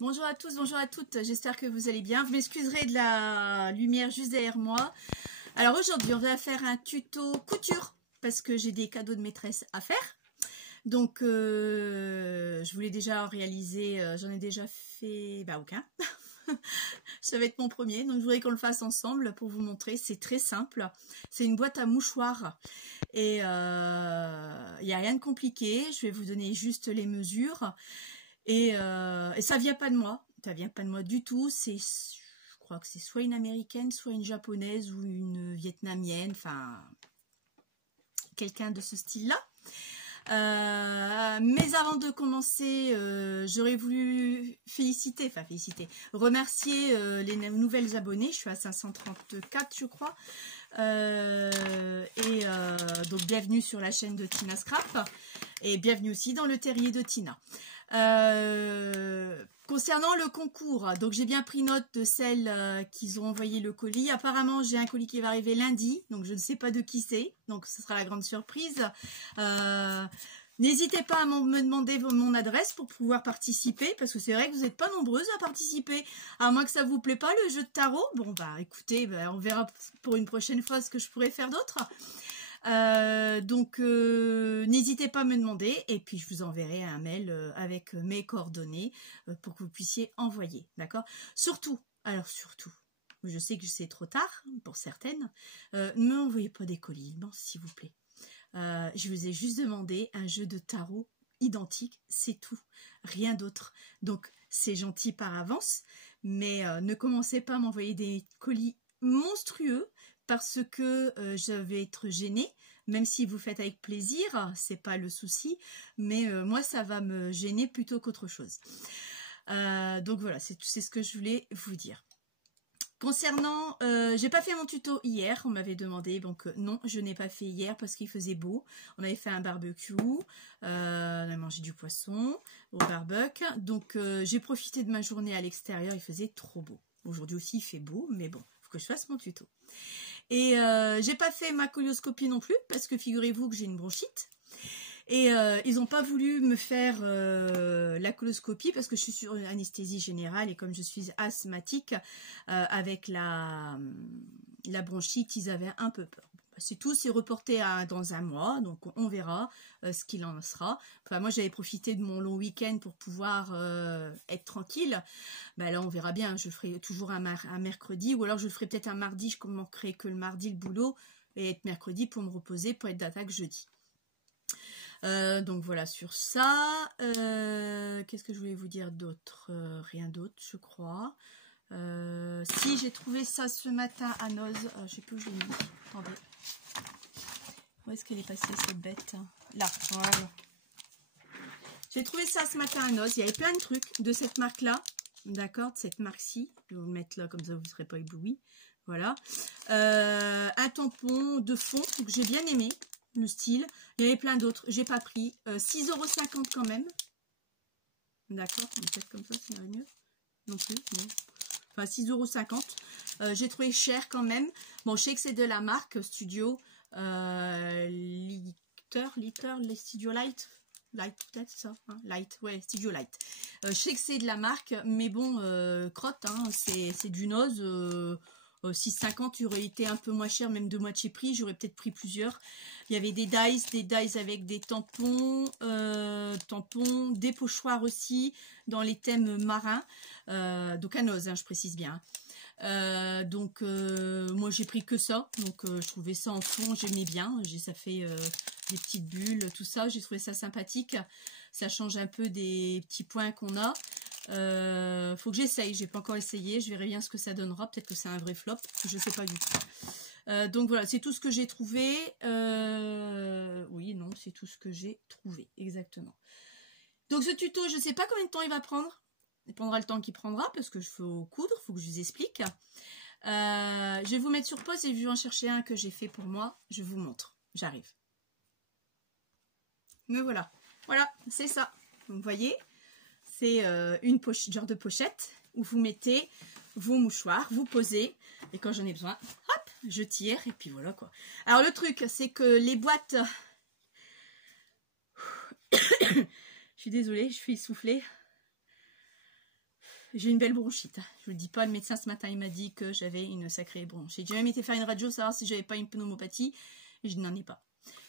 Bonjour à tous, bonjour à toutes, j'espère que vous allez bien. Vous m'excuserez de la lumière juste derrière moi. Alors aujourd'hui, on va faire un tuto couture parce que j'ai des cadeaux de maîtresse à faire. Donc, je voulais déjà réaliser, j'en ai déjà fait aucun. Ça va être mon premier, donc je voudrais qu'on le fasse ensemble pour vous montrer. C'est très simple. C'est une boîte à mouchoirs et il n'y a rien de compliqué. Je vais vous donner juste les mesures. Et ça vient pas de moi, ça vient pas de moi du tout, je crois que c'est soit une américaine, soit une japonaise ou une vietnamienne, enfin quelqu'un de ce style-là. Mais avant de commencer, j'aurais voulu remercier les nouvelles abonnées. Je suis à 534 je crois. Donc bienvenue sur la chaîne de Tina Scrap et bienvenue aussi dans le terrier de Tina. Concernant le concours, donc j'ai bien pris note de celles qui ont envoyé le colis. Apparemment j'ai un colis qui va arriver lundi, donc je ne sais pas de qui c'est, donc ce sera la grande surprise. N'hésitez pas à me demander mon adresse pour pouvoir participer, parce que c'est vrai que vous n'êtes pas nombreuses à participer, à moins que ça vous plaît pas le jeu de tarot. Bon écoutez, on verra pour une prochaine fois ce que je pourrais faire d'autre. Donc n'hésitez pas à me demander et puis je vous enverrai un mail avec mes coordonnées pour que vous puissiez envoyer, d'accord? Surtout, je sais que c'est trop tard pour certaines, ne m'envoyez pas des colis, non, s'il vous plaît. Je vous ai juste demandé un jeu de tarot identique, c'est tout, rien d'autre. Donc c'est gentil par avance, mais ne commencez pas à m'envoyer des colis monstrueux parce que je vais être gênée, même si vous faites avec plaisir, c'est pas le souci, mais moi ça va me gêner plutôt qu'autre chose. Donc voilà, c'est ce que je voulais vous dire. Concernant, j'ai pas fait mon tuto hier, on m'avait demandé, donc non, je n'ai pas fait hier parce qu'il faisait beau. On avait fait un barbecue, on a mangé du poisson au barbecue, donc j'ai profité de ma journée à l'extérieur, il faisait trop beau. Aujourd'hui aussi il fait beau, mais bon, il faut que je fasse mon tuto. Et j'ai pas fait ma colonoscopie non plus, parce que figurez-vous que j'ai une bronchite. Et ils n'ont pas voulu me faire la coloscopie parce que je suis sur une anesthésie générale et comme je suis asthmatique, avec la bronchite, ils avaient un peu peur. C'est tout, c'est reporté dans un mois, donc on verra ce qu'il en sera. Enfin, moi, j'avais profité de mon long week-end pour pouvoir être tranquille. Là, on verra bien, je ferai toujours un mercredi ou alors je le ferai peut-être un mardi, je commencerai que le mardi le boulot et être mercredi pour me reposer pour être d'attaque jeudi. Donc voilà sur ça. Qu'est-ce que je voulais vous dire d'autre? Rien d'autre je crois. Si j'ai trouvé ça ce matin à Noz, je sais plus où je l'ai mis. Attendez, où est-ce qu'elle est passée cette bête? Là, voilà. J'ai trouvé ça ce matin à Noz. Il y avait plein de trucs de cette marque là, d'accord, de cette marque-ci. Je vais vous le mettre là comme ça vous ne serez pas ébloui. Voilà, un tampon de fond que j'ai bien aimé. Le style, il y avait plein d'autres, j'ai pas pris, 6,50 € quand même, d'accord, peut-être comme ça c'est mieux, non plus, non. Enfin 6,50 €, j'ai trouvé cher quand même. Bon, je sais que c'est de la marque Studio les Studio Light peut-être ça, hein, Light, ouais, Studio Light. Je sais que c'est de la marque, mais bon, crotte, hein, c'est du Noz. 6,50 € aurait été un peu moins cher, même de moitié prix, j'aurais peut-être pris plusieurs. Il y avait des dies avec des tampons, des pochoirs aussi, dans les thèmes marins, donc à Noz, hein, je précise bien. Moi j'ai pris que ça, donc je trouvais ça en fond, j'aimais bien, ça fait des petites bulles, tout ça, j'ai trouvé ça sympathique, ça change un peu des petits points qu'on a. Faut que j'essaye, j'ai pas encore essayé, je verrai bien ce que ça donnera, peut-être que c'est un vrai flop, je sais pas du tout. Donc voilà, c'est tout ce que j'ai trouvé. Oui, non, c'est tout ce que j'ai trouvé, exactement. Donc ce tuto, je sais pas combien de temps il va prendre. Il prendra le temps qu'il prendra parce que je faut coudre, il faut que je vous explique. Je vais vous mettre sur pause et je vais en chercher un que j'ai fait pour moi. Je vous montre, j'arrive. Me voilà. Voilà, c'est ça. Vous voyez, c'est une genre de pochette où vous mettez vos mouchoirs, vous posez et quand j'en ai besoin, hop, je tire et puis voilà quoi. Alors le truc, c'est que les boîtes... Je suis désolée, je suis essoufflée. J'ai une belle bronchite. Je vous le dis pas, le médecin ce matin, il m'a dit que j'avais une sacrée bronchite. J'ai même été faire une radio, savoir si j'avais pas une pneumopathie. Et je n'en ai pas.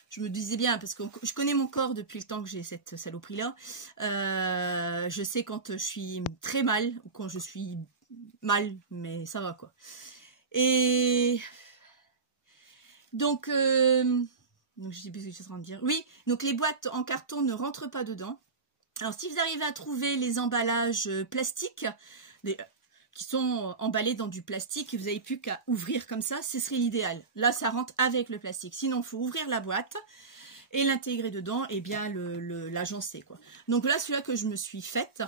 Je me disais bien, parce que je connais mon corps depuis le temps que j'ai cette saloperie-là. Je sais quand je suis très mal, ou quand je suis mal, mais ça va quoi. Et donc je sais plus ce que je suis en train de dire. Oui, donc les boîtes en carton ne rentrent pas dedans. Alors, si vous arrivez à trouver les emballages plastiques, qui sont emballés dans du plastique, et vous n'avez plus qu'à ouvrir comme ça, ce serait l'idéal. Là, ça rentre avec le plastique. Sinon, il faut ouvrir la boîte et l'intégrer dedans, et bien l'agencer, quoi. Donc là, celui-là que je me suis faite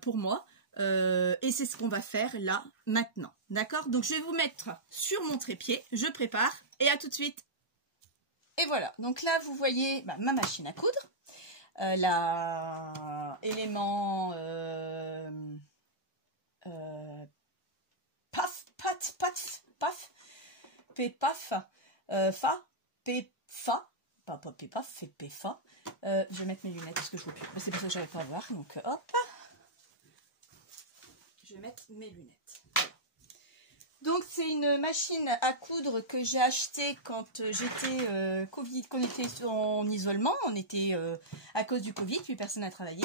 pour moi, et c'est ce qu'on va faire là, maintenant. D'accord? Donc, je vais vous mettre sur mon trépied, je prépare, et à tout de suite. Et voilà. Donc là, vous voyez ma machine à coudre. Élément paf, pat, paf, paf, paf, fa, fa, pas paf, fa. Je vais mettre mes lunettes parce que je vois plus. C'est pour ça que j'arrive pas à voir. Donc hop, je vais mettre mes lunettes. Donc c'est une machine à coudre que j'ai achetée quand j'étais Covid, qu'on était en isolement, on était à cause du Covid, puis personne n'a travaillé.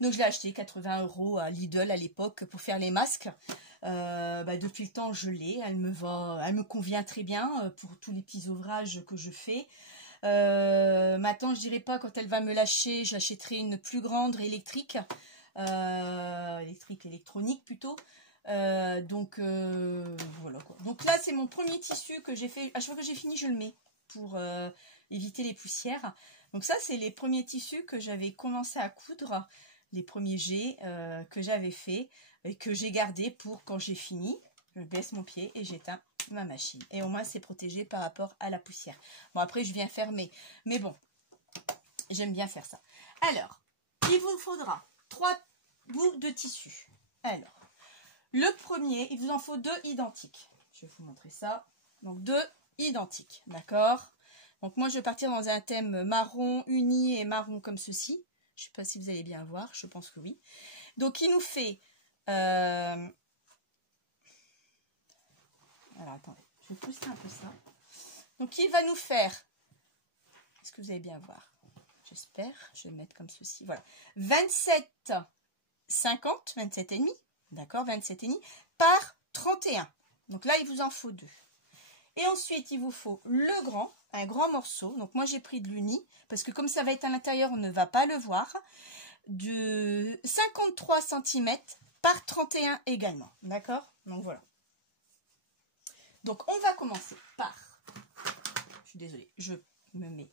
Donc je l'ai acheté 80 € à Lidl à l'époque pour faire les masques. Depuis le temps je l'ai, elle me convient très bien pour tous les petits ouvrages que je fais. Maintenant je dirais pas quand elle va me lâcher, j'achèterai une plus grande électronique plutôt. Voilà quoi. Donc là c'est mon premier tissu que j'ai fait. À chaque fois que j'ai fini je le mets pour éviter les poussières. Donc ça c'est les premiers tissus que j'avais commencé à coudre, les premiers jets que j'avais fait et que j'ai gardé pour quand j'ai fini. Je baisse mon pied et j'éteins ma machine. Et au moins c'est protégé par rapport à la poussière. Bon après je viens fermer, mais bon j'aime bien faire ça. Alors il vous faudra 3 bouts de tissu. Alors le premier, il vous en faut 2 identiques. Je vais vous montrer ça. Donc 2 identiques, d'accord? Donc moi je vais partir dans un thème marron uni et marron comme ceci. Je ne sais pas si vous allez bien voir, je pense que oui. Donc il nous fait... Alors attendez, je vais pousser un peu ça. Donc il va nous faire... Est-ce que vous allez bien voir? J'espère, je vais mettre comme ceci. Voilà, 27,50, 27,5. D'accord, 27,5 par 31. Donc là, il vous en faut 2. Et ensuite, il vous faut un grand morceau. Donc moi, j'ai pris de l'uni, parce que comme ça va être à l'intérieur, on ne va pas le voir. De 53 cm par 31 également. D'accord? Donc voilà. Donc on va commencer par... Je suis désolée, je me mets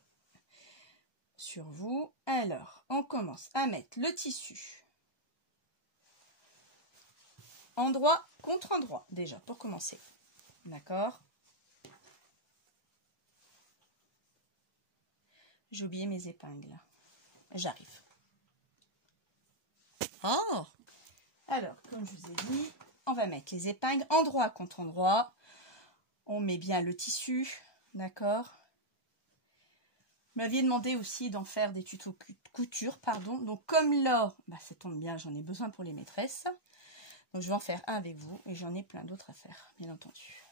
sur vous. Alors, on commence à mettre le tissu endroit contre endroit, déjà, pour commencer. D'accord? J'ai oublié mes épingles. J'arrive. Oh! Alors, comme je vous ai dit, on va mettre les épingles endroit contre endroit. On met bien le tissu. D'accord? Vous m'aviez demandé aussi d'en faire des tutos couture, pardon. Donc, comme là, ça tombe bien, j'en ai besoin pour les maîtresses. Donc, je vais en faire un avec vous et j'en ai plein d'autres à faire, bien entendu.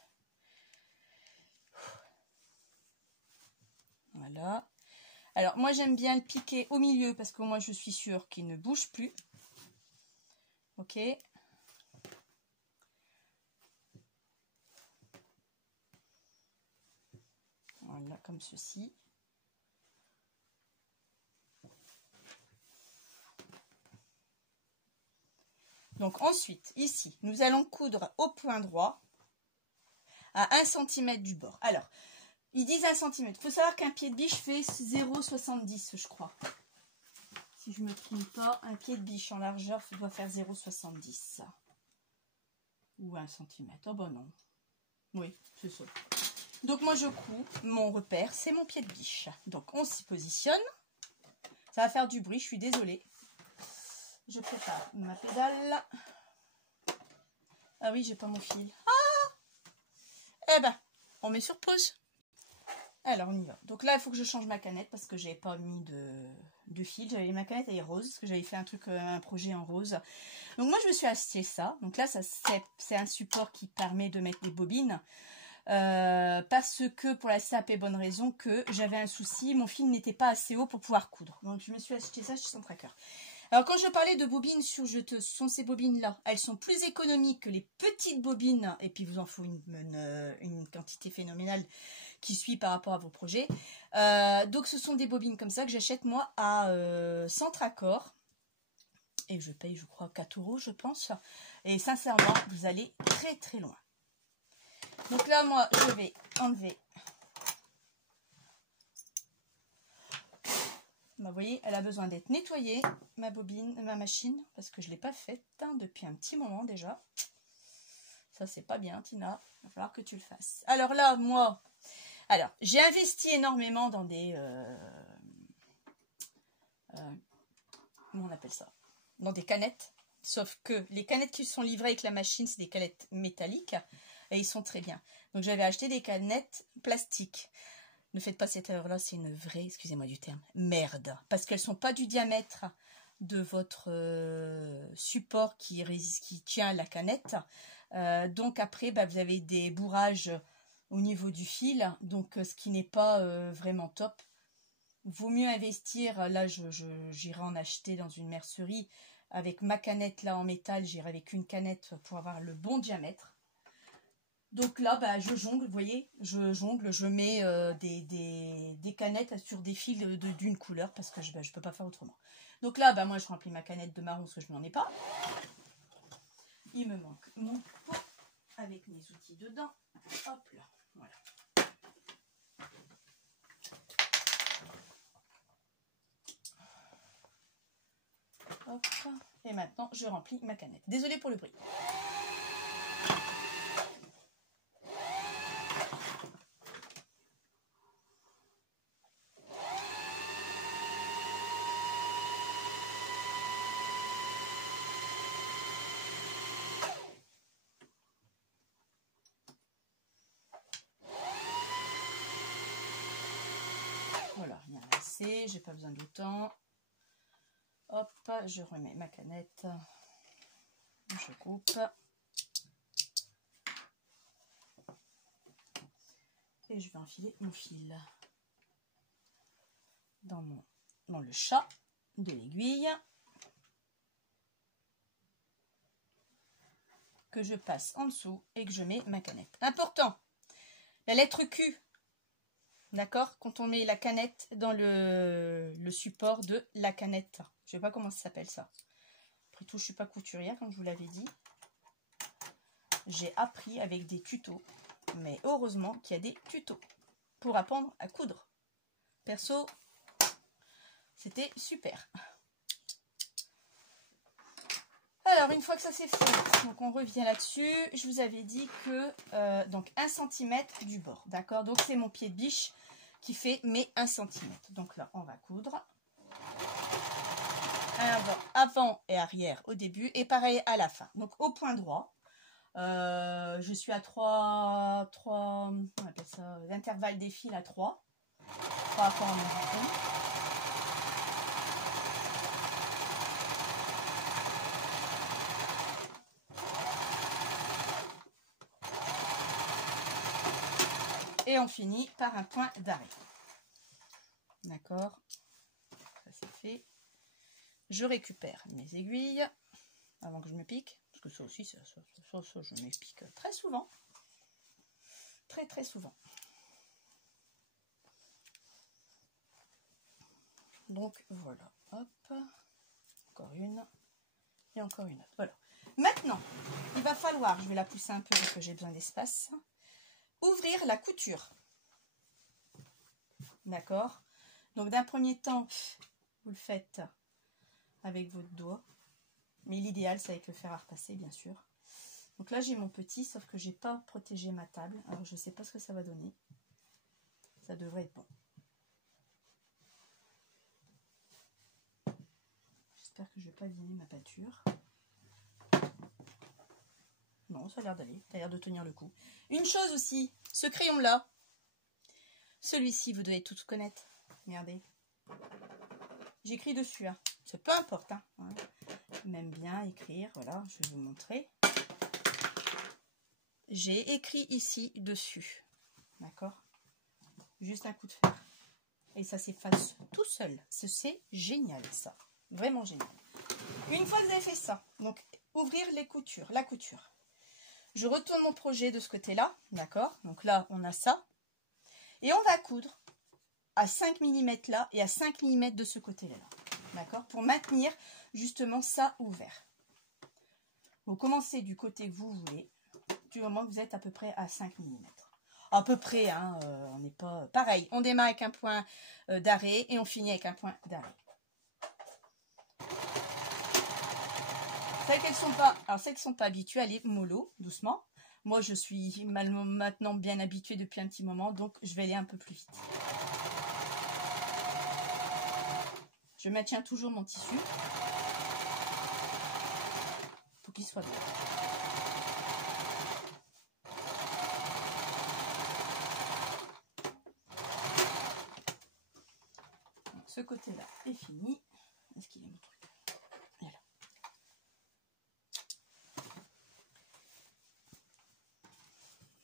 Voilà. Alors, moi, j'aime bien le piquer au milieu parce que moi, je suis sûre qu'il ne bouge plus. Ok. Voilà, comme ceci. Donc ensuite, ici, nous allons coudre au point droit à 1 cm du bord. Alors, ils disent 1 cm. Il faut savoir qu'un pied de biche fait 0,70 je crois. Si je ne me trompe pas, un pied de biche en largeur doit faire 0,70. Ou 1 cm. Oh ben non. Oui, c'est ça. Donc moi je couds, mon repère, c'est mon pied de biche. Donc on s'y positionne. Ça va faire du bruit, je suis désolée. Je prépare ma pédale. Ah oui, j'ai pas mon fil. Ah! Eh ben, on met sur pause. Alors, on y va. Donc là, il faut que je change ma canette parce que j'ai pas mis de fil. J'avais ma canette, elle est rose parce que j'avais fait un projet en rose. Donc moi, je me suis acheté ça. Donc là, c'est un support qui permet de mettre des bobines. Parce que pour la simple et bonne raison que j'avais un souci, mon fil n'était pas assez haut pour pouvoir coudre. Donc je me suis acheté ça chez Centracker. Alors quand je parlais de bobines surjeteuses, ce sont ces bobines-là. Elles sont plus économiques que les petites bobines, et puis vous en faut une quantité phénoménale qui suit par rapport à vos projets. Donc ce sont des bobines comme ça que j'achète moi à Centracore. Et je paye, je crois, 4 €, je pense. Et sincèrement, vous allez très très loin. Donc là, moi, je vais enlever. Bah, vous voyez, elle a besoin d'être nettoyée, ma machine, parce que je ne l'ai pas faite depuis un petit moment déjà. Ça, c'est pas bien, Tina. Il va falloir que tu le fasses. Alors là, moi, j'ai investi énormément dans des... comment on appelle ça? Dans des canettes. Sauf que les canettes qui sont livrées avec la machine, c'est des canettes métalliques. Et ils sont très bien. Donc, j'avais acheté des canettes plastiques. Ne faites pas cette erreur-là, c'est une vraie, excusez-moi du terme, merde. Parce qu'elles ne sont pas du diamètre de votre support qui tient la canette. Donc après, bah, vous avez des bourrages au niveau du fil, donc ce qui n'est pas vraiment top. Vaut mieux investir, là j'irai en acheter dans une mercerie avec ma canette là en métal, j'irai avec une canette pour avoir le bon diamètre. Donc là, bah, je jongle, vous voyez, je mets des canettes sur des fils d'une couleur parce que je ne peux pas faire autrement. Donc là, bah, moi, je remplis ma canette de marron parce que je n'en ai pas. Il me manque mon pot avec mes outils dedans. Hop là, voilà. Hop, et maintenant, je remplis ma canette. Désolée pour le bruit. Voilà, rien assez, j'ai pas besoin d'autant. Hop, je remets ma canette. Je coupe. Et je vais enfiler mon fil dans le chat de l'aiguille que je passe en dessous et que je mets ma canette. Important, la lettre Q. D'accord, quand on met la canette dans le support de la canette. Je ne sais pas comment ça s'appelle ça. Après tout, je ne suis pas couturière, comme je vous l'avais dit. J'ai appris avec des tutos. Mais heureusement qu'il y a des tutos pour apprendre à coudre. Perso, c'était super. Alors, une fois que ça c'est fait, donc on revient là-dessus. Je vous avais dit que, donc 1 cm du bord, d'accord? Donc, c'est mon pied de biche qui fait mes 1 cm. Donc là, on va coudre. Avant et arrière au début et pareil à la fin. Donc, au point droit, je suis à 3 on appelle ça, l'intervalle des fils à 3 par rapport à mon bouton. Et on finit par un point d'arrêt. D'accord, ça c'est fait. Je récupère mes aiguilles avant que je me pique, parce que ça aussi, ça je me pique très souvent. Très souvent. Donc voilà, hop, encore une et encore une autre. Voilà. Maintenant, il va falloir, je vais la pousser un peu parce que j'ai besoin d'espace, ouvrir la couture. D'accord? Donc d'un premier temps, vous le faites avec votre doigt. Mais l'idéal, c'est avec le fer à repasser, bien sûr. Donc là, j'ai mon petit, sauf que j'ai pas protégé ma table. Alors, je sais pas ce que ça va donner. Ça devrait être bon. J'espère que je vais pas abîmer ma peinture. Non, ça a l'air d'aller. Ça a l'air de tenir le coup. Une chose aussi, ce crayon-là, Celui-ci, vous devez tous connaître. Regardez. J'écris dessus. Hein. C'est peu importe. Hein. J'aime bien écrire. Voilà, je vais vous montrer. J'ai écrit ici dessus. D'accord? Juste un coup de fer. Et ça s'efface tout seul. C'est génial, ça. Vraiment génial. Une fois que vous avez fait ça, donc ouvrir la couture. Je retourne mon projet de ce côté-là. D'accord? Donc là, on a ça. Et on va coudre à 5 mm là et à 5 mm de ce côté-là. D'accord? Pour maintenir justement ça ouvert. Vous commencez du côté que vous voulez, du moment que vous êtes à peu près à 5 mm. À peu près, hein, on n'est pas... Pareil, on démarre avec un point d'arrêt et on finit avec un point d'arrêt. Celles qui ne sont pas habituées, allez mollo, doucement. Moi, je suis maintenant bien habituée depuis un petit moment, donc je vais aller un peu plus vite. Je maintiens toujours mon tissu pour qu'il soit bien. Donc, ce côté-là est fini. Est-ce qu'il y a mon truc? Voilà.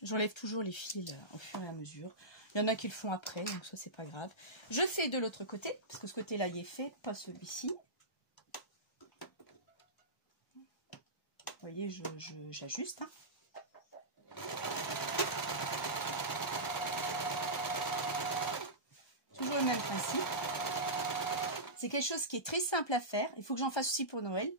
J'enlève toujours les fils au fur et à mesure. Il y en a qui le font après, donc ça c'est pas grave. Je fais de l'autre côté, parce que ce côté-là il est fait, pas celui-ci. Vous voyez, j'ajuste. Hein. Toujours le même principe. C'est quelque chose qui est très simple à faire. Il faut que j'en fasse aussi pour Noël.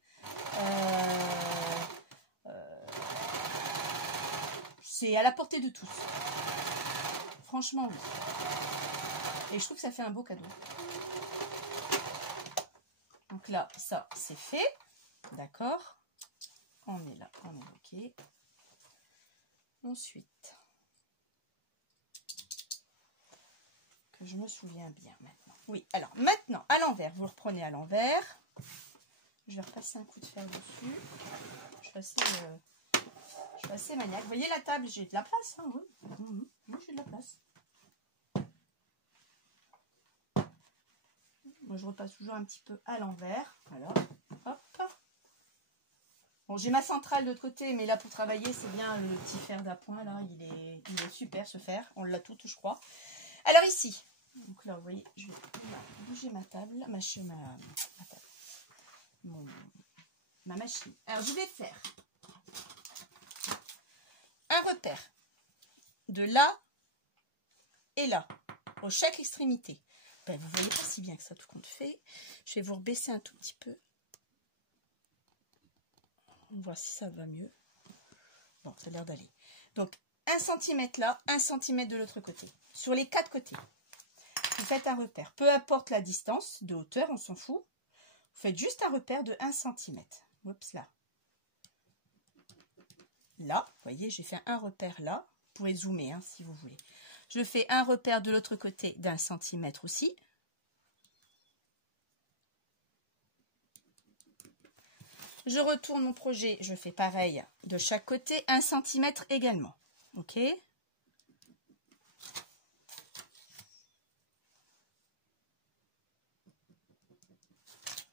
C'est à la portée de tous. Franchement, oui. Et je trouve que ça fait un beau cadeau. Donc là, ça, c'est fait. D'accord. On est là, on est OK. Ensuite, que je me souviens bien maintenant. Oui, alors maintenant, à l'envers. Vous reprenez à l'envers. Je vais repasser un coup de fer dessus. Je suis assez maniaque. Vous voyez la table, j'ai de la place. Hein, oui. Oui, j'ai de la place. Moi, je repasse toujours un petit peu à l'envers. Voilà. Hop. Bon, j'ai ma centrale de l'autre côté, mais là, pour travailler, c'est bien le petit fer d'appoint. Là, il est super, ce fer. On l'a tout, je crois. Alors, ici. Donc là, vous voyez, je vais bouger ma table. Ma machine. Alors, je vais faire un repère de là et là, pour chaque extrémité. Ben, vous voyez pas si bien que ça tout compte fait. Je vais vous rebaisser un tout petit peu. On va voir si ça va mieux. Bon, ça a l'air d'aller. Donc, 1 cm là, 1 cm de l'autre côté. Sur les 4 côtés. Vous faites un repère. Peu importe la distance de hauteur, on s'en fout. Vous faites juste un repère de 1 cm. Oups, là. Là, vous voyez, j'ai fait un repère là. Vous pouvez zoomer hein, si vous voulez. Je fais un repère de l'autre côté d'1 cm aussi. Je retourne mon projet, je fais pareil de chaque côté, 1 cm également. OK?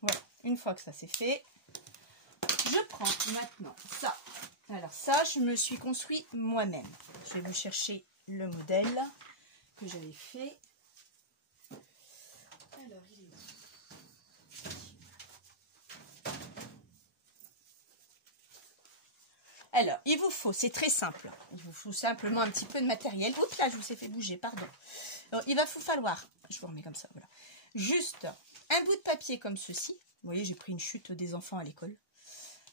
Voilà, une fois que ça c'est fait, je prends maintenant ça. Alors ça, je me suis construit moi-même. Je vais vous chercher le modèle que j'avais fait. Alors, il est où? Alors, il vous faut, c'est très simple, il vous faut simplement un petit peu de matériel. Oups, là, je vous ai fait bouger, pardon. Alors, il va vous falloir, je vous remets comme ça, voilà. Juste un bout de papier comme ceci. Vous voyez, j'ai pris une chute des enfants à l'école.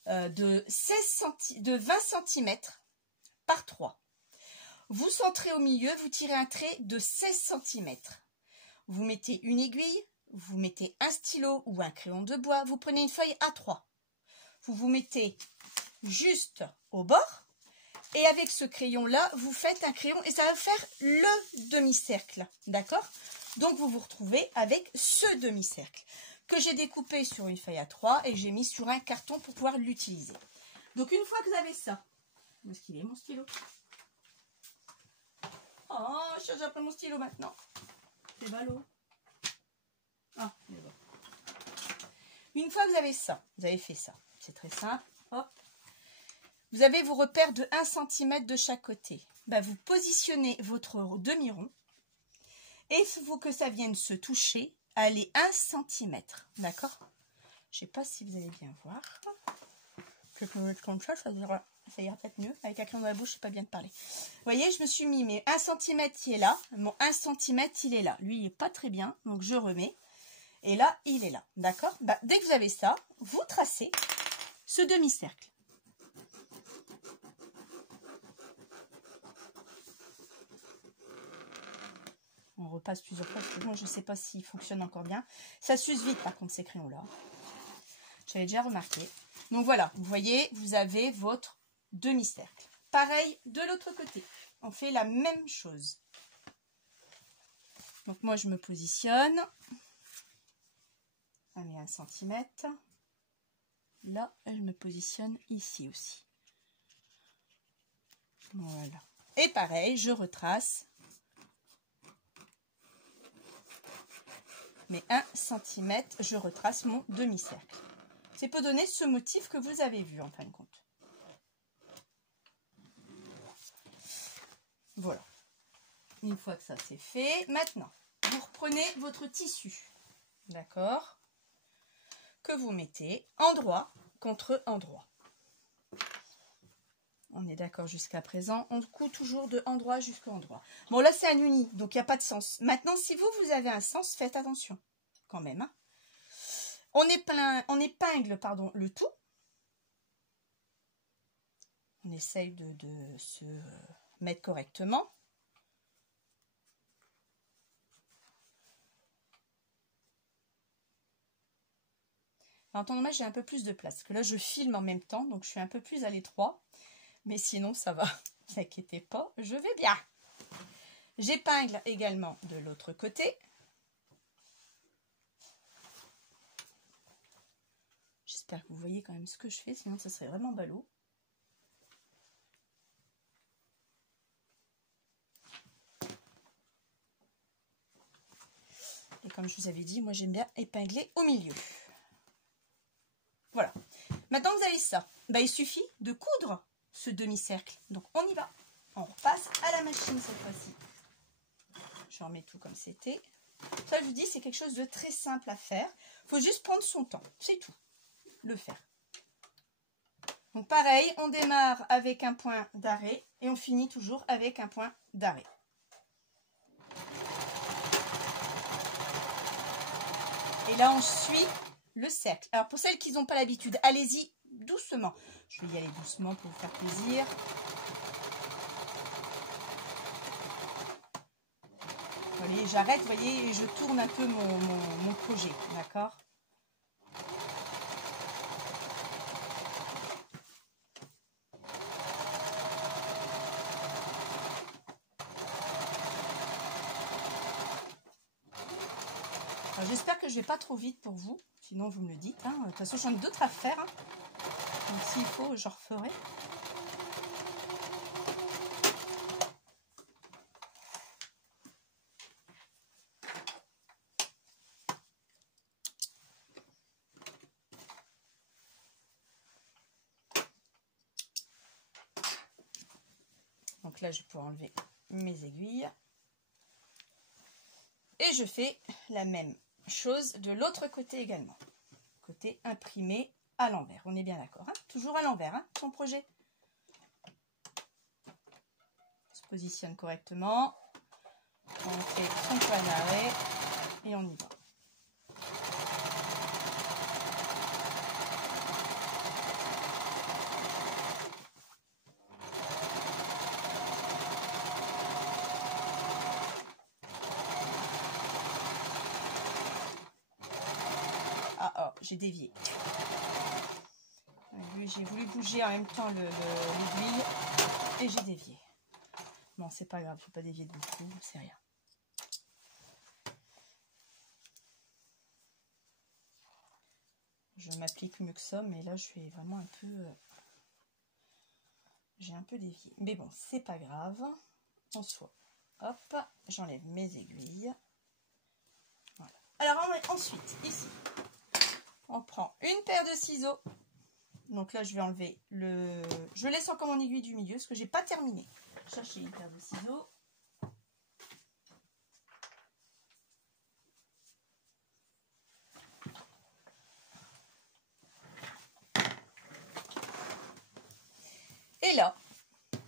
De 20 cm par 3. Vous centrez au milieu, vous tirez un trait de 16 cm. Vous mettez une aiguille, vous mettez un stylo ou un crayon de bois, vous prenez une feuille A3. Vous vous mettez juste au bord et avec ce crayon-là, vous faites un crayon et ça va faire le demi-cercle. D'accord? Donc, vous vous retrouvez avec ce demi-cercle que j'ai découpé sur une feuille A3 et que j'ai mis sur un carton pour pouvoir l'utiliser. Donc, une fois que vous avez ça, où est-ce qu'il est mon stylo? Oh, je cherche après mon stylo maintenant. C'est ballot. Ah, mais bon. Une fois que vous avez ça, vous avez fait ça. C'est très simple. Hop. Vous avez vos repères de 1 cm de chaque côté. Ben, vous positionnez votre demi-rond. Et il faut que ça vienne se toucher à les 1 cm. D'accord? Je ne sais pas si vous allez bien voir. Que je me mette comme ça ira peut-être mieux. Avec un crayon dans la bouche, je ne sais pas bien de parler. Vous voyez, je me suis mis mes 1 cm il est là. Mon 1 cm il est là. Lui, il n'est pas très bien. Donc, je remets. Et là, il est là. D'accord? Bah, dès que vous avez ça, vous tracez ce demi-cercle. On repasse plusieurs fois parce que moi, je ne sais pas s'il fonctionne encore bien. Ça s'use vite, par contre, ces crayons-là. J'avais déjà remarqué. Donc, voilà. Vous voyez, vous avez votre demi-cercle. Pareil de l'autre côté. On fait la même chose. Donc, moi, je me positionne. On met 1 cm. Là, je me positionne ici aussi. Voilà. Et pareil, je retrace mes 1 cm, je retrace mon demi-cercle. C'est pour donner ce motif que vous avez vu en fin de compte. Voilà. Une fois que ça c'est fait, maintenant, vous reprenez votre tissu, d'accord, que vous mettez endroit contre endroit. On est d'accord jusqu'à présent. On coud toujours de endroit jusqu'à endroit. Bon, là, c'est un uni, donc il n'y a pas de sens. Maintenant, si vous avez un sens, faites attention quand même. Hein. On épingle le tout. On essaye de se mettre correctement. En temps normal, j'ai un peu plus de place. Parce que là, je filme en même temps, donc je suis un peu plus à l'étroit. Mais sinon, ça va. Ne vous inquiétez pas, je vais bien. J'épingle également de l'autre côté. J'espère que vous voyez quand même ce que je fais, sinon ça serait vraiment ballot. Et comme je vous avais dit, moi j'aime bien épingler au milieu. Voilà. Maintenant vous avez ça. Bah, il suffit de coudre ce demi-cercle. Donc on y va. On repasse à la machine cette fois-ci. Je remets tout comme c'était. Ça je vous dis, c'est quelque chose de très simple à faire. Il faut juste prendre son temps. C'est tout. Le faire. Donc pareil, on démarre avec un point d'arrêt et on finit toujours avec un point d'arrêt. Et là, on suit le cercle. Alors pour celles qui n'ont pas l'habitude, allez-y doucement. Je vais y aller doucement pour vous faire plaisir. Vous voyez, j'arrête, vous voyez, et je tourne un peu mon projet, d'accord ? J'espère que je ne vais pas trop vite pour vous, sinon vous me le dites. Hein. De toute façon, j'en ai d'autres à faire. Hein. Donc s'il faut, je referai. Donc là, je vais pouvoir enlever mes aiguilles. Et je fais la même chose de l'autre côté également. Côté imprimé à l'envers. On est bien d'accord. Hein, toujours à l'envers, hein, son projet. On se positionne correctement. On fait son point d'arrêt. Et on y va. J'ai dévié. J'ai voulu bouger en même temps l'aiguille et j'ai dévié. Bon, c'est pas grave, je ne vais pas dévier de beaucoup, c'est rien. Je m'applique mieux que ça, mais là je suis vraiment un peu... j'ai un peu dévié. Mais bon, c'est pas grave, en soi. hop, j'enlève mes aiguilles. Voilà. Alors ensuite, ici, on prend une paire de ciseaux. Donc là, je vais enlever le... Je laisse encore mon aiguille du milieu, parce que j'ai pas terminé. Chercher une paire de ciseaux. Et là,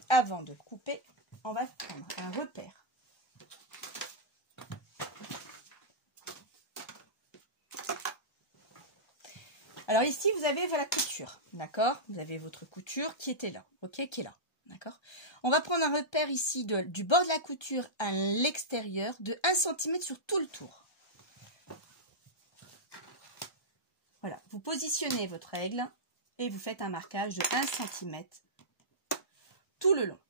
avant de couper, on va prendre un repère. Alors ici, vous avez la couture, d'accord? Vous avez votre couture qui était là, ok? Qui est là, d'accord? On va prendre un repère ici du bord de la couture à l'extérieur de 1 cm sur tout le tour. Voilà, vous positionnez votre règle et vous faites un marquage de 1 cm tout le long.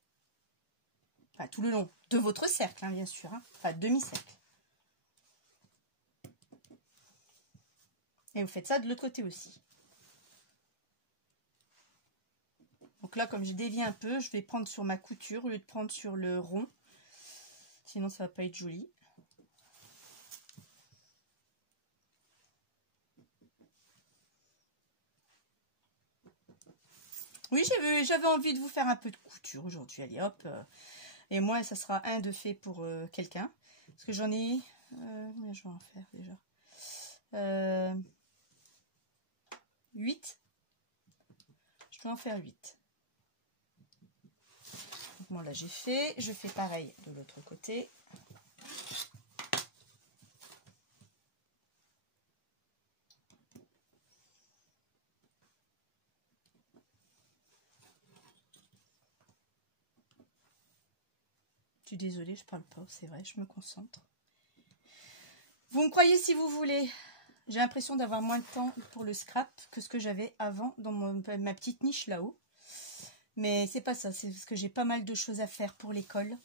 Enfin, tout le long de votre cercle, hein, bien sûr, hein, enfin demi-cercle. Et vous faites ça de l'autre côté aussi. Donc là, comme je dévie un peu, je vais prendre sur ma couture au lieu de prendre sur le rond. Sinon, ça va pas être joli. Oui, j'avais envie de vous faire un peu de couture aujourd'hui. Allez, hop. Et moi, ça sera un de fait pour quelqu'un. Parce que j'en ai... combien je vais en faire déjà 8. Je dois en faire 8. Donc, bon, là, j'ai fait. Je fais pareil de l'autre côté. Je suis désolée, je parle pas. C'est vrai, je me concentre. Vous me croyez si vous voulez. J'ai l'impression d'avoir moins de temps pour le scrap que ce que j'avais avant dans ma petite niche là-haut. Mais c'est pas ça, c'est parce que j'ai pas mal de choses à faire pour l'école.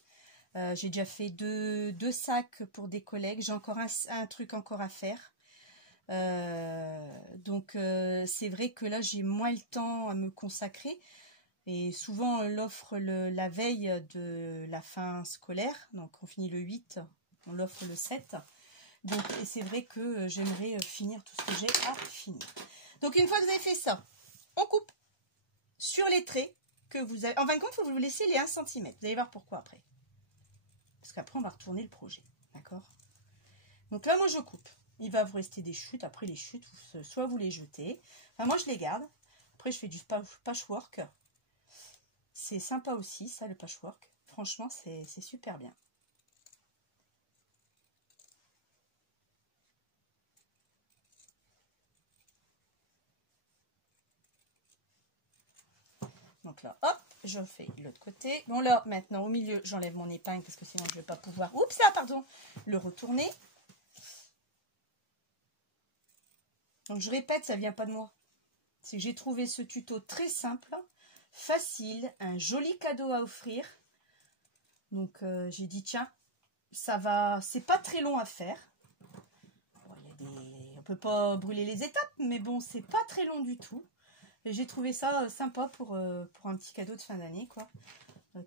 J'ai déjà fait deux sacs pour des collègues. J'ai encore un truc encore à faire. Donc c'est vrai que là j'ai moins le temps à me consacrer. Et souvent on l'offre la veille de la fin scolaire. Donc on finit le 8, on l'offre le 7. Donc, et c'est vrai que j'aimerais finir tout ce que j'ai à finir. Donc, une fois que vous avez fait ça, on coupe sur les traits que vous avez. En fin de compte, il faut vous laisser les 1 cm. Vous allez voir pourquoi après. Parce qu'après, on va retourner le projet. D'accord? Donc là, moi, je coupe. Il va vous rester des chutes. Après, les chutes, soit vous les jetez. Enfin, moi, je les garde. Après, je fais du patchwork. C'est sympa aussi, ça, le patchwork. Franchement, c'est super bien. Donc là, hop, je fais l'autre côté. Bon là, maintenant, au milieu, j'enlève mon épingle parce que sinon, je ne vais pas pouvoir, oups, là, pardon, le retourner. Donc, je répète, ça ne vient pas de moi. C'est que j'ai trouvé ce tuto très simple, facile, un joli cadeau à offrir. Donc, j'ai dit, tiens, ça va, c'est pas très long à faire. Bon, on ne peut pas brûler les étapes, mais bon, c'est pas très long du tout. J'ai trouvé ça sympa pour un petit cadeau de fin d'année, quoi.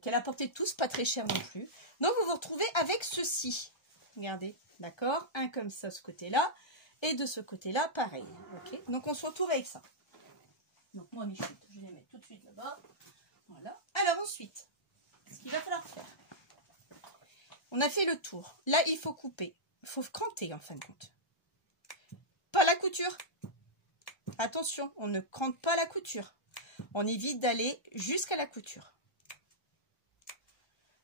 Qu'elle a porté tous, pas très cher non plus. Donc, vous vous retrouvez avec ceci. Regardez, d'accord? Un comme ça, ce côté-là. Et de ce côté-là, pareil. Ok. Donc, on se retrouve avec ça. Donc, moi, mes chutes, je vais les mettre tout de suite là-bas. Voilà. Alors, ensuite, ce qu'il va falloir faire. On a fait le tour. Là, il faut couper. Il faut cranter, en fin de compte. Pas la couture. Attention, on ne crante pas la couture. On évite d'aller jusqu'à la couture.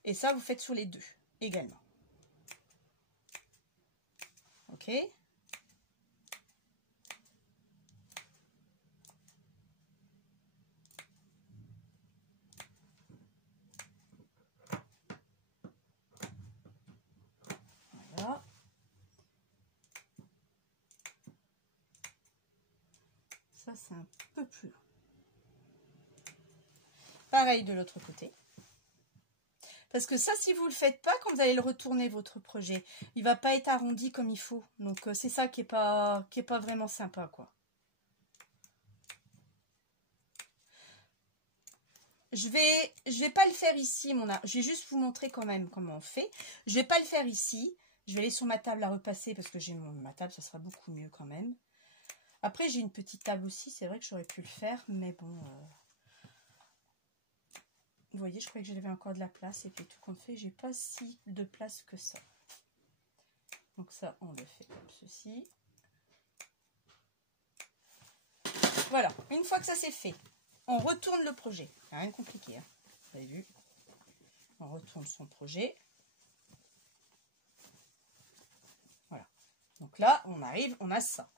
Et ça, vous faites sur les deux également. Ok? Voilà. Ça, c'est un peu plus long. Pareil de l'autre côté. Parce que ça, si vous ne le faites pas, quand vous allez le retourner, votre projet, il ne va pas être arrondi comme il faut. Donc, c'est ça qui est pas vraiment sympa, quoi. je vais pas le faire ici, je vais juste vous montrer quand même comment on fait. Je vais pas le faire ici. Je vais aller sur ma table à repasser parce que j'ai ma table, ça sera beaucoup mieux quand même. Après, j'ai une petite table aussi. C'est vrai que j'aurais pu le faire, mais bon. Vous voyez, je croyais que j'avais encore de la place. Et puis tout compte fait, j'ai pas si de place que ça. Donc ça, on le fait comme ceci. Voilà, une fois que ça c'est fait, on retourne le projet. Rien de compliqué, hein. Vous avez vu? On retourne son projet. Voilà. Donc là, on arrive, on a ça.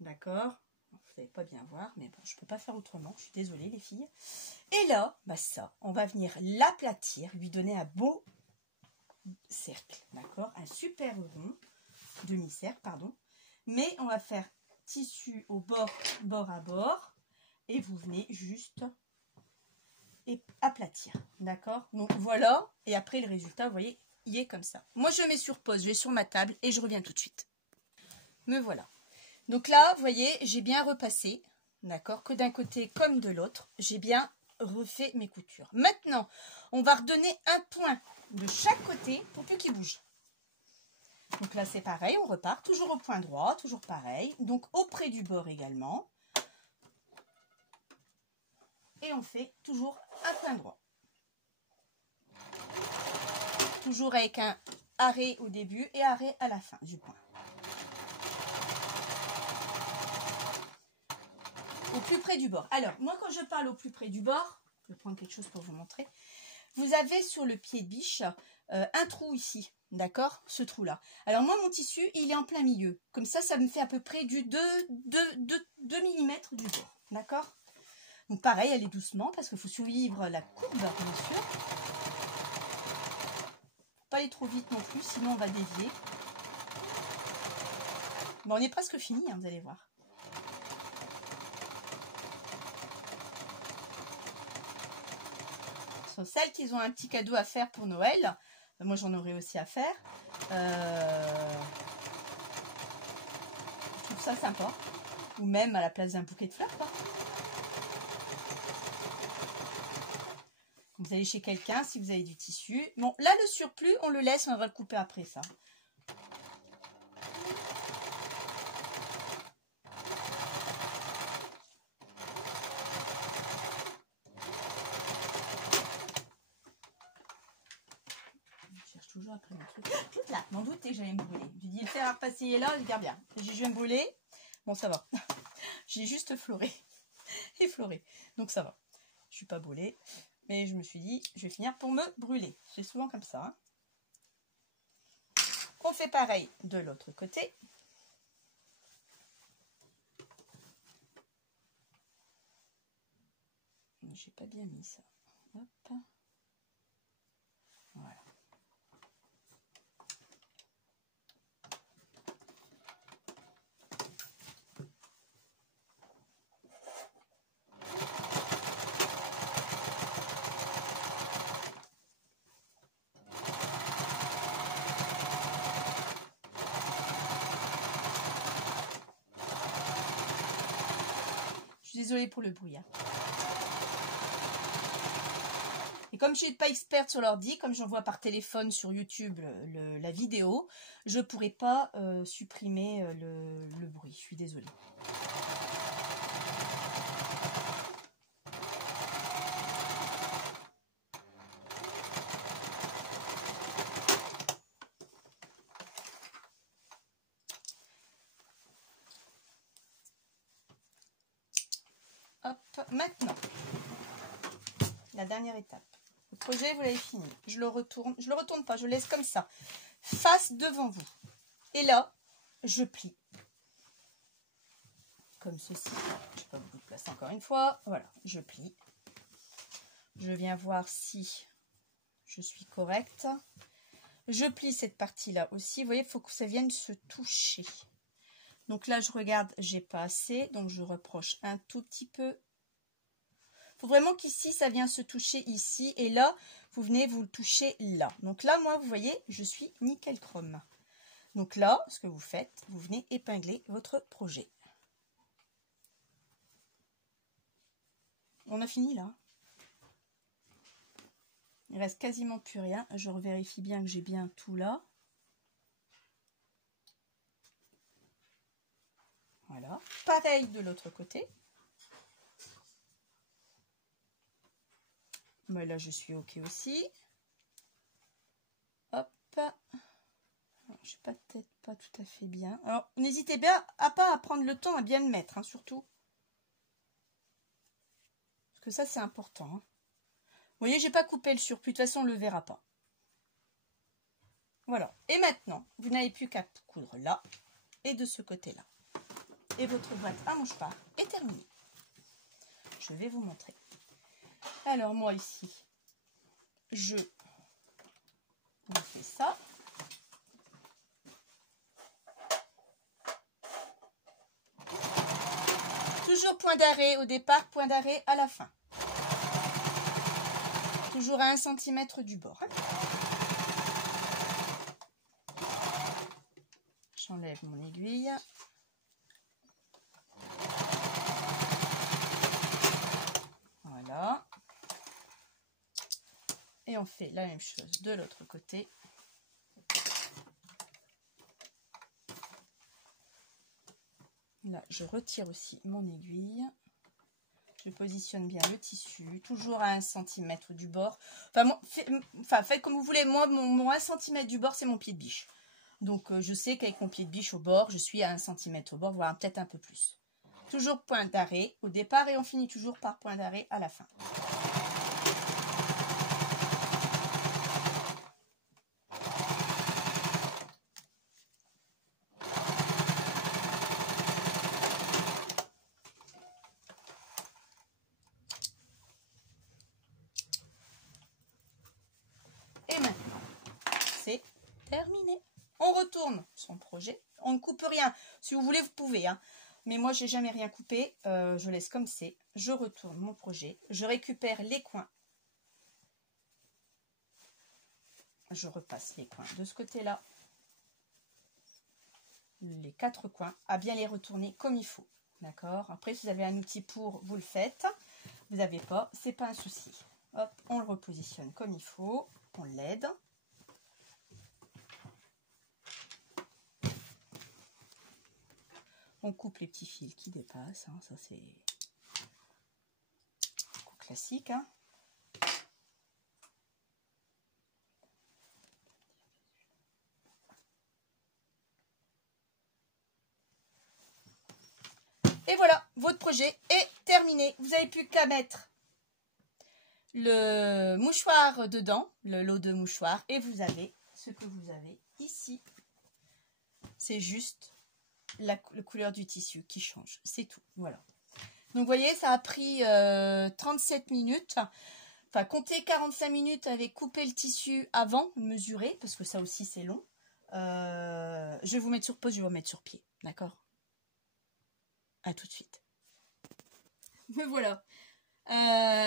D'accord? Vous n'allez pas bien voir, mais bon, je ne peux pas faire autrement. Je suis désolée, les filles. Et là, bah ça, on va venir l'aplatir, lui donner un beau cercle. D'accord? Un super rond, demi-cercle, pardon. Mais on va faire tissu au bord, bord à bord. Et vous venez juste aplatir. D'accord? Donc voilà. Et après, le résultat, vous voyez, il est comme ça. Moi, je mets sur pause. Je vais sur ma table et je reviens tout de suite. Me voilà. Donc là, vous voyez, j'ai bien repassé. D'accord? Que d'un côté comme de l'autre. J'ai bien refait mes coutures. Maintenant, on va redonner un point de chaque côté pour plus qu'il bouge. Donc là, c'est pareil. On repart toujours au point droit. Toujours pareil. Donc, auprès du bord également. Et on fait toujours un point droit. Toujours avec un arrêt au début et arrêt à la fin du point. Au plus près du bord. Alors, moi quand je parle au plus près du bord, je vais prendre quelque chose pour vous montrer. Vous avez sur le pied de biche un trou ici. D'accord? Ce trou-là. Alors moi, mon tissu, il est en plein milieu. Comme ça, ça me fait à peu près du 2 mm du bord. D'accord? Donc pareil, allez doucement parce qu'il faut suivre la courbe, bien sûr. Pas aller trop vite non plus, sinon on va dévier. Bon, on est presque fini, hein, vous allez voir. Ce sont celles qui ont un petit cadeau à faire pour Noël. Moi, j'en aurai aussi à faire. Je trouve ça sympa. Ou même à la place d'un bouquet de fleurs, quoi. Vous allez chez quelqu'un si vous avez du tissu. Bon, là, le surplus, on le laisse, on va le couper après ça. Je cherche toujours après mon truc. Tout là, m'en doutais que j'allais me brûler. J'ai dit, le fer à repasser est là, je garde bien. J'ai dit, je vais me brûler. Bon, ça va. J'ai juste floré. Effleuré. Donc, ça va. Je suis pas brûlée. Mais je me suis dit, je vais finir pour me brûler. C'est souvent comme ça. Hein. On fait pareil de l'autre côté. J'ai pas bien mis ça. Hop. Voilà. Désolée pour le bruit. Hein. Et comme je ne suis pas experte sur l'ordi, comme j'en vois par téléphone sur YouTube la vidéo, je ne pourrai pas supprimer le bruit. Je suis désolée. Hop, maintenant, la dernière étape. Le projet, vous l'avez fini. Je le retourne pas, je le laisse comme ça, face devant vous. Et là, je plie. Comme ceci. Je n'ai pas beaucoup de place encore une fois. Voilà, je plie. Je viens voir si je suis correcte. Je plie cette partie-là aussi. Vous voyez, il faut que ça vienne se toucher. Donc là, je regarde, j'ai pas assez. Donc, je reproche un tout petit peu. Il faut vraiment qu'ici, ça vient se toucher ici. Et là, vous venez vous le toucher là. Donc là, moi, vous voyez, je suis nickel chrome. Donc là, ce que vous faites, vous venez épingler votre projet. On a fini là. Il reste quasiment plus rien. Je revérifie bien que j'ai bien tout là. Voilà. Pareil de l'autre côté. Mais là, je suis OK aussi. Hop. Je suis peut-être pas tout à fait bien. Alors, n'hésitez bien à pas à prendre le temps à bien le mettre, hein, surtout. Parce que ça, c'est important. Hein. Vous voyez, j'ai pas coupé le surplus. De toute façon, on ne le verra pas. Voilà. Et maintenant, vous n'avez plus qu'à coudre là et de ce côté-là. Et votre boîte à mouchoir est terminée. Je vais vous montrer. Alors, moi, ici, je fais ça. Toujours point d'arrêt au départ, point d'arrêt à la fin. Toujours à 1 cm du bord. Hein. J'enlève mon aiguille. Voilà. Et on fait la même chose de l'autre côté. Là, je retire aussi mon aiguille. Je positionne bien le tissu, toujours à 1 cm du bord. Enfin, faites comme vous voulez. Moi, mon 1 cm du bord, c'est mon pied de biche. Donc, je sais qu'avec mon pied de biche au bord, je suis à 1 cm au bord, voire peut-être un peu plus. Toujours point d'arrêt au départ et on finit toujours par point d'arrêt à la fin. Et maintenant, c'est terminé. On retourne son projet. On ne coupe rien. Si vous voulez, vous pouvez. Hein. Mais moi, j'ai jamais rien coupé. Je laisse comme c'est. Je retourne mon projet. Je récupère les coins. Je repasse les coins de ce côté-là. Les 4 coins. À bien les retourner comme il faut. D'accord. Après, si vous avez un outil pour, vous le faites. Vous n'avez pas, c'est pas un souci. Hop, on le repositionne comme il faut. On l'aide. On coupe les petits fils qui dépassent, hein, ça c'est classique. Hein. Et voilà, votre projet est terminé. Vous n'avez plus qu'à mettre le mouchoir dedans, le lot de mouchoirs, et vous avez ce que vous avez ici. C'est juste la couleur du tissu qui change, c'est tout. Voilà. Donc vous voyez, ça a pris 37 minutes. Enfin, comptez 45 minutes avec couper le tissu avant, mesurer, parce que ça aussi c'est long. Je vais vous mettre sur pause, je vais vous mettre sur pied. D'accord? À tout de suite. Me voilà.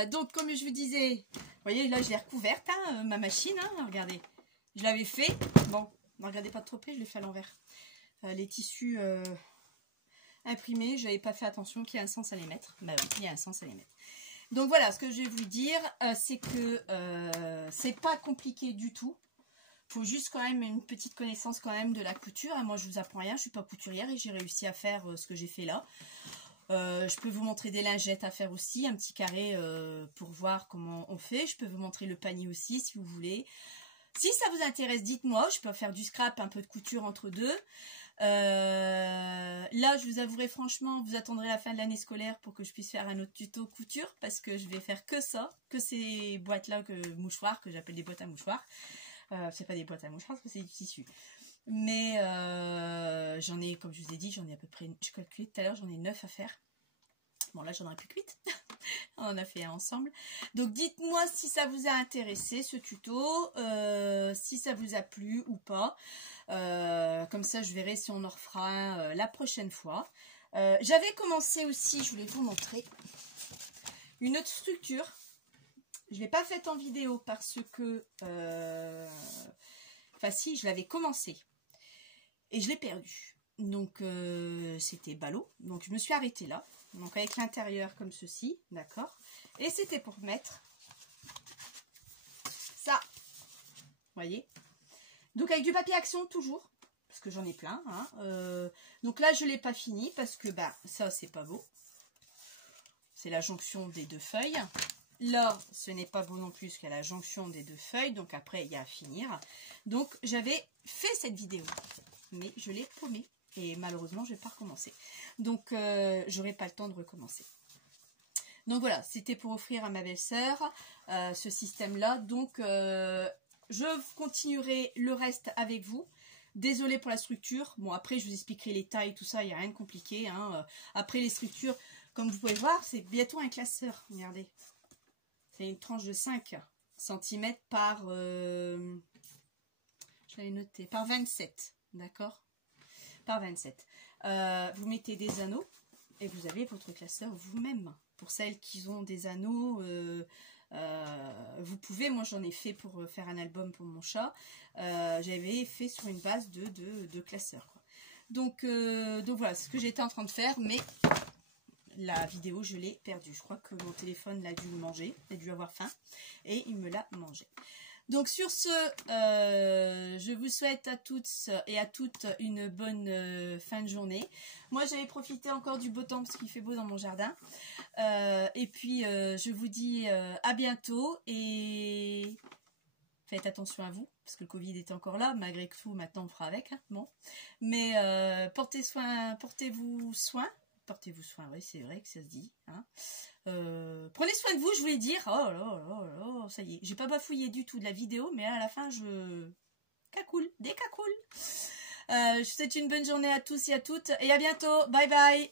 Donc, comme je vous disais, vous voyez, là, je l'ai recouverte, hein, ma machine. Hein, regardez, je l'avais fait. Bon, ne regardez pas trop près, je l'ai fait à l'envers. Les tissus imprimés, j'avais pas fait attention qu'il y a un sens à les mettre. Bah oui, il y a un sens à les mettre. Donc voilà, ce que je vais vous dire, c'est que c'est pas compliqué du tout. Il faut juste quand même une petite connaissance quand même de la couture. Et moi, je vous apprends rien, je suis pas couturière et j'ai réussi à faire ce que j'ai fait là. Je peux vous montrer des lingettes à faire aussi, un petit carré pour voir comment on fait. Je peux vous montrer le panier aussi si vous voulez. Si ça vous intéresse, dites-moi, je peux faire du scrap, un peu de couture entre deux. Là, je vous avouerai franchement, vous attendrez la fin de l'année scolaire pour que je puisse faire un autre tuto couture parce que je vais faire que ça, que ces boîtes-là, mouchoirs, que j'appelle des boîtes à mouchoirs. C'est pas des boîtes à mouchoirs parce que c'est du tissu. Mais j'en ai, comme je vous ai dit, j'en ai à peu près, je calculais tout à l'heure, j'en ai 9 à faire. Bon, là, j'en aurai plus que 8. On en a fait un ensemble. Donc, dites-moi si ça vous a intéressé, ce tuto, si ça vous a plu ou pas. Comme ça, je verrai si on en refera un la prochaine fois. J'avais commencé aussi, je voulais vous montrer, une autre structure. Je ne l'ai pas faite en vidéo parce que... Enfin, si, je l'avais commencé. Et je l'ai perdu. Donc, c'était ballot. Donc, je me suis arrêtée là. Donc, avec l'intérieur comme ceci. D'accord. Et c'était pour mettre voyez. Donc avec du papier action toujours, parce que j'en ai plein. Hein. Donc là, je ne l'ai pas fini parce que bah, ça, c'est pas beau. C'est la jonction des deux feuilles. Là, ce n'est pas beau non plus qu'à la jonction des deux feuilles. Donc après, il y a à finir. Donc j'avais fait cette vidéo, mais je l'ai paumée. Et malheureusement, je ne vais pas recommencer. Donc, je n'aurai pas le temps de recommencer. Donc voilà, c'était pour offrir à ma belle-sœur ce système-là. Donc, je continuerai le reste avec vous. Désolée pour la structure. Bon, après, je vous expliquerai les tailles, tout ça. Il n'y a rien de compliqué. Hein. Après, les structures, comme vous pouvez voir, c'est bientôt un classeur. Regardez. C'est une tranche de 5 cm par... je l'avais noté. Par 27. D'accord ? Par 27. Vous mettez des anneaux et vous avez votre classeur vous-même. Pour celles qui ont des anneaux, vous pouvez, moi j'en ai fait pour faire un album pour mon chat, j'avais fait sur une base de classeur. Quoi. Donc voilà, c'est ce que j'étais en train de faire, mais la vidéo je l'ai perdue. Je crois que mon téléphone l'a dû me manger, il a dû avoir faim et il me l'a mangé. Donc sur ce, je vous souhaite à toutes et à toutes une bonne fin de journée. Moi j'avais profité encore du beau temps parce qu'il fait beau dans mon jardin. Et puis je vous dis à bientôt et faites attention à vous parce que le Covid est encore là. Malgré que tout, maintenant on fera avec. Hein, bon. Mais portez-vous soin. Portez-vous soin, oui c'est vrai que ça se dit. Hein. Prenez soin de vous, je voulais dire. Oh là là, ça y est, j'ai pas bafouillé du tout de la vidéo, mais à la fin je cacoule, des cacoules. Je vous souhaite une bonne journée à tous et à toutes et à bientôt. Bye bye.